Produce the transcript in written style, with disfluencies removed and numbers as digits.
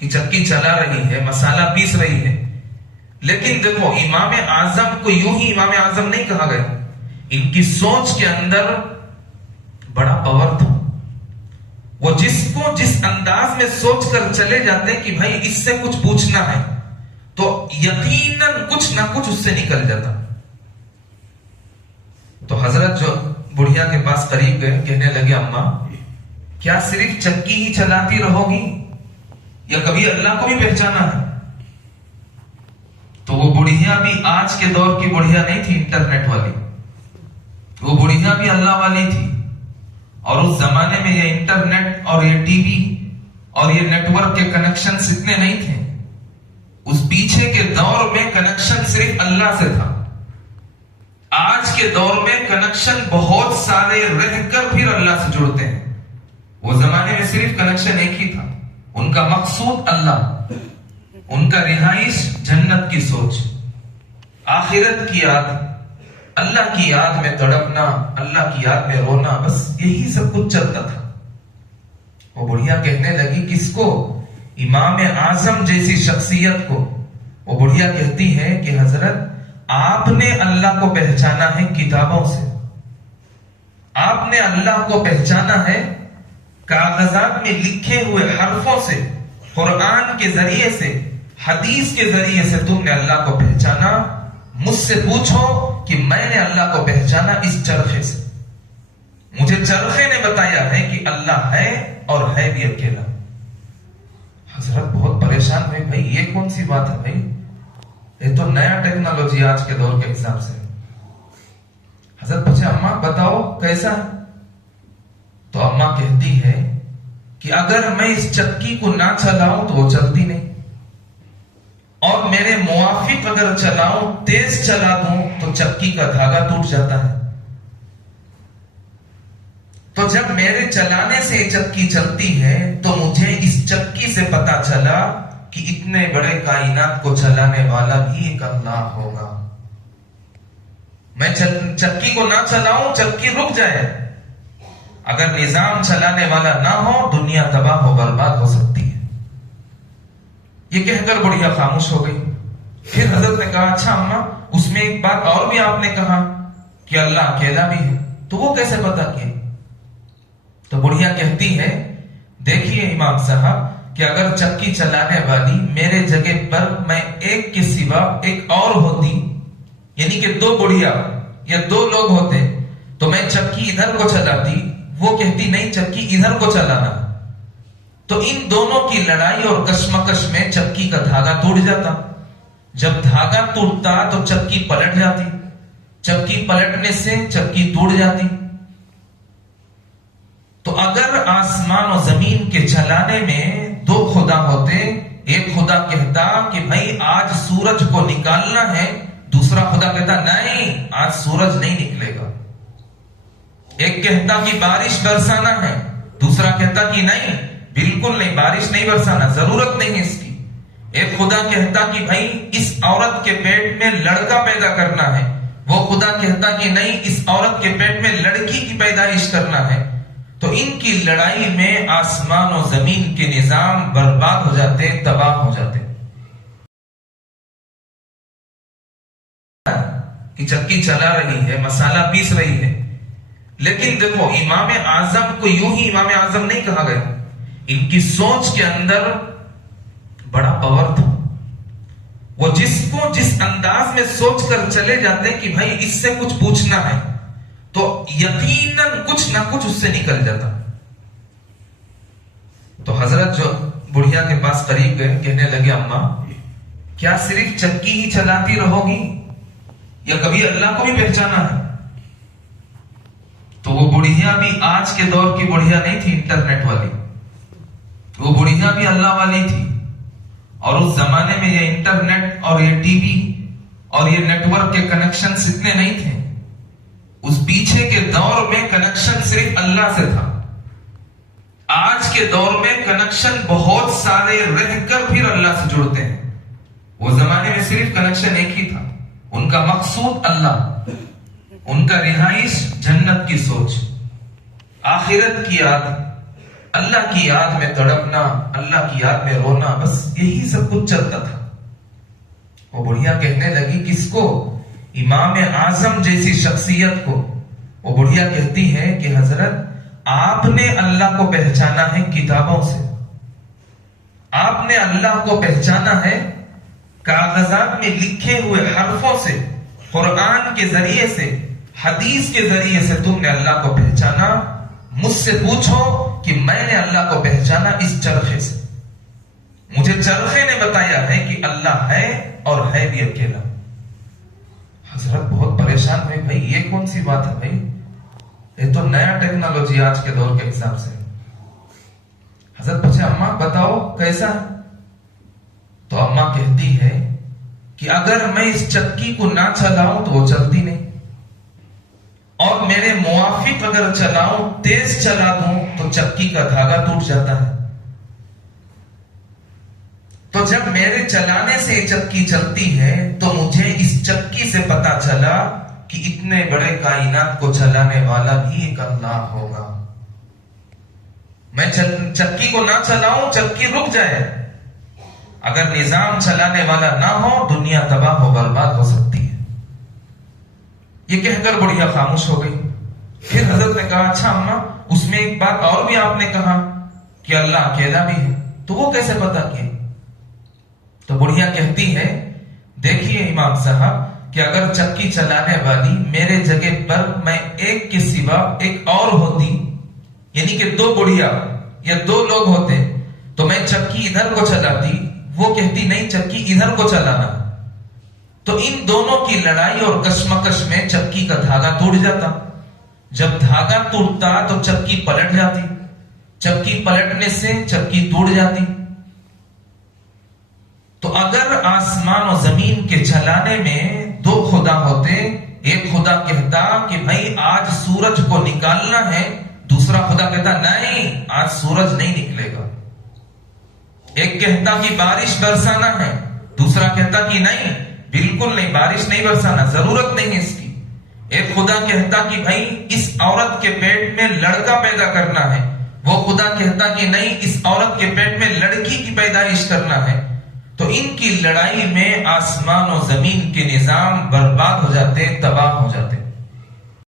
کہ چکی چلا رہی ہے، مسالہ پیس رہی ہے، لیکن دیکھو امام اعظم کو یوں ہی امام اعظم نہیں کہا گیا، ان کی سوچ کے اندر بڑا پاور تھا۔ وہ جس انداز میں سوچ کر چلے جاتے کہ بھائی اس سے کچھ پوچھنا ہے تو یقیناً کچھ نہ کچھ اس سے نکل جاتا۔ تو حضرت جو بڑھیا کے پاس قریب گئے، کہنے لگے اماں کیا صرف چکی ہی چلاتی رہو گی یا کبھی اللہ کو بھی پہچانا ہے؟ تو وہ بڑھیا بھی آج کے دور کی بڑھیا نہیں تھی انٹرنیٹ والی، وہ بڑھیا بھی اللہ والی تھی، اور اس زمانے میں یہ انٹرنیٹ اور یہ ٹی وی اور یہ نیٹ ورک کے کنیکشنز اتنے نہیں تھے۔ اس پیچھے کے دور میں کنیکشن صرف اللہ سے تھا، آج کے دور میں کنیکشن بہت سارے رہ کر پھر اللہ سے جڑتے ہیں۔ وہ زمانے میں صرف کنیکشن ایک ہی تھا، ان کا مقصود اللہ، ان کا رہائش جنت کی سوچ، آخرت کی یاد، اللہ کی یاد میں تڑپنا، اللہ کی یاد میں رونا، بس یہی سب کچھ چلتا تھا۔ وہ بڑھیا کہنے لگی کس کو؟ امام اعظم جیسی شخصیت کو۔ وہ بڑھیا کہتی ہے کہ حضرت آپ نے اللہ کو پہچانا ہے کتابوں سے، آپ نے اللہ کو پہچانا ہے کاغذات میں لکھے ہوئے حرفوں سے، قرآن کے ذریعے سے، حدیث کے ذریعے سے تم نے اللہ کو پہچانا۔ مجھ سے پوچھو کہ میں نے اللہ کو پہچانا اس چرخے سے، مجھے چرخے نے بتایا ہے کہ اللہ ہے اور ہے بھی اکیلا۔ حضرت بہت پریشان ہوئے، بھائی یہ کون سی بات ہے بھائی، یہ تو نیا ٹیکنالوجی آج کے دور کے حساب سے۔ حضرت پوچھے اماں بتاؤ کیسا ہے؟ تو اماں کہتی ہے کہ اگر میں اس چکی کو نہ چلاؤں تو وہ چلتی نہیں، اور میرے موافق اگر چلاؤں، تیز چلا دوں تو چکی کا دھاگا ٹوٹ جاتا ہے۔ تو جب میرے چلانے سے یہ چکی چلتی ہے تو مجھے اس چکی سے پتا چلا کہ اتنے بڑے کائنات کو چلانے والا بھی ایک اللہ ہوگا۔ میں چکی کو نہ چلاؤں، چکی رک جائے، اگر نظام چلانے والا نہ ہو دنیا تباہ و برباد ہو سکتی ہے۔ یہ کہہ کر بڑھیا خاموش ہو گئی۔ پھر حضرت نے کہا اچھا اماں اس میں ایک بات اور بھی آپ نے کہا کہ اللہ اکیلا بھی ہے، تو وہ کیسے پتا کیا؟ تو بڑھیا کہتی ہے دیکھیے امام صاحب کہ اگر چکی چلانے والی میرے جگہ پر میں ایک کے سوا ایک اور ہوتی، یعنی کہ دو بڑھیا یا دو لوگ ہوتے، تو میں چکی ادھر کو چلاتی، وہ کہتی نہیں چکی ادھر کو چلانا، تو ان دونوں کی لڑائی اور کشمکش میں چکی کا دھاگا ٹوٹ جاتا۔ جب دھاگا ٹوٹتا تو چکی پلٹ جاتی، چکی پلٹنے سے چکی ٹوٹ جاتی۔ تو اگر آسمان و زمین کے چلانے میں دو خدا ہوتے، ایک خدا کہتا کہ بھائی آج سورج کو نکالنا ہے، دوسرا خدا کہتا نہیں آج سورج نہیں نکلے گا۔ ایک کہتا کہ بارش برسانا ہے، دوسرا کہتا کہ نہیں بالکل نہیں، بارش نہیں برسانا، ضرورت نہیں ہے اس کی۔ ایک خدا کہتا کہ بھائی اس عورت کے پیٹ میں لڑکا پیدا کرنا ہے، وہ خدا کہتا کہ نہیں اس عورت کے پیٹ میں لڑکی کی پیدائش کرنا ہے۔ تو ان کی لڑائی میں آسمان و زمین کے نظام برباد ہو جاتے، تباہ ہو جاتے۔ کہ چکی چلا رہی ہے، مسالہ پیس رہی ہے، لیکن دیکھو امام اعظم کو یوں ہی امام اعظم نہیں کہا گیا، ان کی سوچ کے اندر بڑا پاور تھا۔ وہ جس انداز میں سوچ کر چلے جاتے کہ بھائی اس سے کچھ پوچھنا ہے تو یقیناً کچھ نہ کچھ اس سے نکل جاتا۔ تو حضرت جو بڑھیا کے پاس قریب گئے، کہنے لگے اماں کیا صرف چکی ہی چلاتی رہو گی یا کبھی اللہ کو بھی پہچانا ہے؟ تو وہ بڑھیا بھی آج کے دور کی بڑھیا نہیں تھی انٹرنیٹ والی، وہ بڑھیا بھی اللہ والی تھی، اور اس زمانے میں یہ انٹرنیٹ اور یہ ٹی وی اور یہ نیٹ ورک کے کنیکشنز اتنے نہیں تھے۔ اس پیچھے کے دور میں کنیکشن صرف اللہ سے تھا، آج کے دور میں کنیکشن بہت سارے رہ کر پھر اللہ سے جڑتے ہیں۔ وہ زمانے میں صرف کنیکشن ایک ہی تھا، ان کا مقصود اللہ، ان کا رہائش جنت کی سوچ، آخرت کی یاد، اللہ کی یاد میں تڑپنا، اللہ کی یاد میں رونا، بس یہی سب کچھ چلتا تھا۔ وہ بڑھیا کہنے لگی کس کو؟ امام اعظم جیسی شخصیت کو۔ وہ بڑھیا کہتی ہے کہ حضرت آپ نے اللہ کو پہچانا ہے کتابوں سے، آپ نے اللہ کو پہچانا ہے کاغذات میں لکھے ہوئے حرفوں سے، قرآن کے ذریعے سے، حدیث کے ذریعے سے تم نے اللہ کو پہچانا۔ مجھ سے پوچھو کہ میں نے اللہ کو پہچانا اس چرخے سے، مجھے چرخے نے بتایا ہے کہ اللہ ہے اور ہے بھی اکیلا۔ حضرت بہت پریشان ہوئی، بھائی یہ کون سی بات ہے بھائی، یہ تو نیا ٹیکنالوجی آج کے دور کے حساب سے۔ حضرت پوچھے اماں بتاؤ کیسا ہے؟ تو اماں کہتی ہے کہ اگر میں اس چکی کو نہ چلاؤں تو وہ چلتی نہیں، اور میرے موافق اگر چلاؤں، تیز چلا دوں تو چکی کا دھاگا ٹوٹ جاتا ہے۔ تو جب میرے چلانے سے یہ چکی چلتی ہے تو مجھے اس چکی سے پتا چلا کہ اتنے بڑے کائنات کو چلانے والا بھی ایک اللہ ہوگا۔ میں چکی کو نہ چلاؤں، چکی رک جائے، اگر نظام چلانے والا نہ ہو دنیا تباہ و برباد ہو سکتی ہے۔ یہ کہہ کر بڑھیا خاموش ہو گئی۔ پھر حضرت نے کہا اچھا اماں اس میں ایک بات اور بھی آپ نے کہا کہ اللہ اکیلا بھی ہے، تو وہ کیسے پتا کیا؟ تو بڑھیا کہتی ہے دیکھیے امام صاحب کہ اگر چکی چلانے والی میرے جگہ پر میں ایک کے سوا ایک اور ہوتی، یعنی کہ دو بڑھیا یا دو لوگ ہوتے، تو میں چکی ادھر کو چلاتی، وہ کہتی نہیں چکی ادھر کو چلانا، تو ان دونوں کی لڑائی اور کشمکش میں چکی کا دھاگا ٹوٹ جاتا۔ جب دھاگا ٹوٹتا تو چکی پلٹ جاتی، چکی پلٹنے سے چکی ٹوٹ جاتی۔ تو اگر آسمان و زمین کے چلانے میں دو خدا ہوتے، ایک خدا کہتا کہ بھائی آج سورج کو نکالنا ہے، دوسرا خدا کہتا نہیں آج سورج نہیں نکلے گا۔ ایک کہتا کہ بارش برسانا ہے، دوسرا کہتا کہ نہیں بالکل نہیں، بارش نہیں برسانا، ضرورت نہیں ہے اس کی۔ ایک خدا کہتا کہ بھائی اس عورت کے پیٹ میں لڑکا پیدا کرنا ہے، وہ خدا کہتا کہ نہیں اس عورت کے پیٹ میں لڑکی کی پیدائش کرنا ہے۔ تو ان کی لڑائی میں آسمان و زمین کے نظام برباد ہو جاتے، تباہ ہو جاتے۔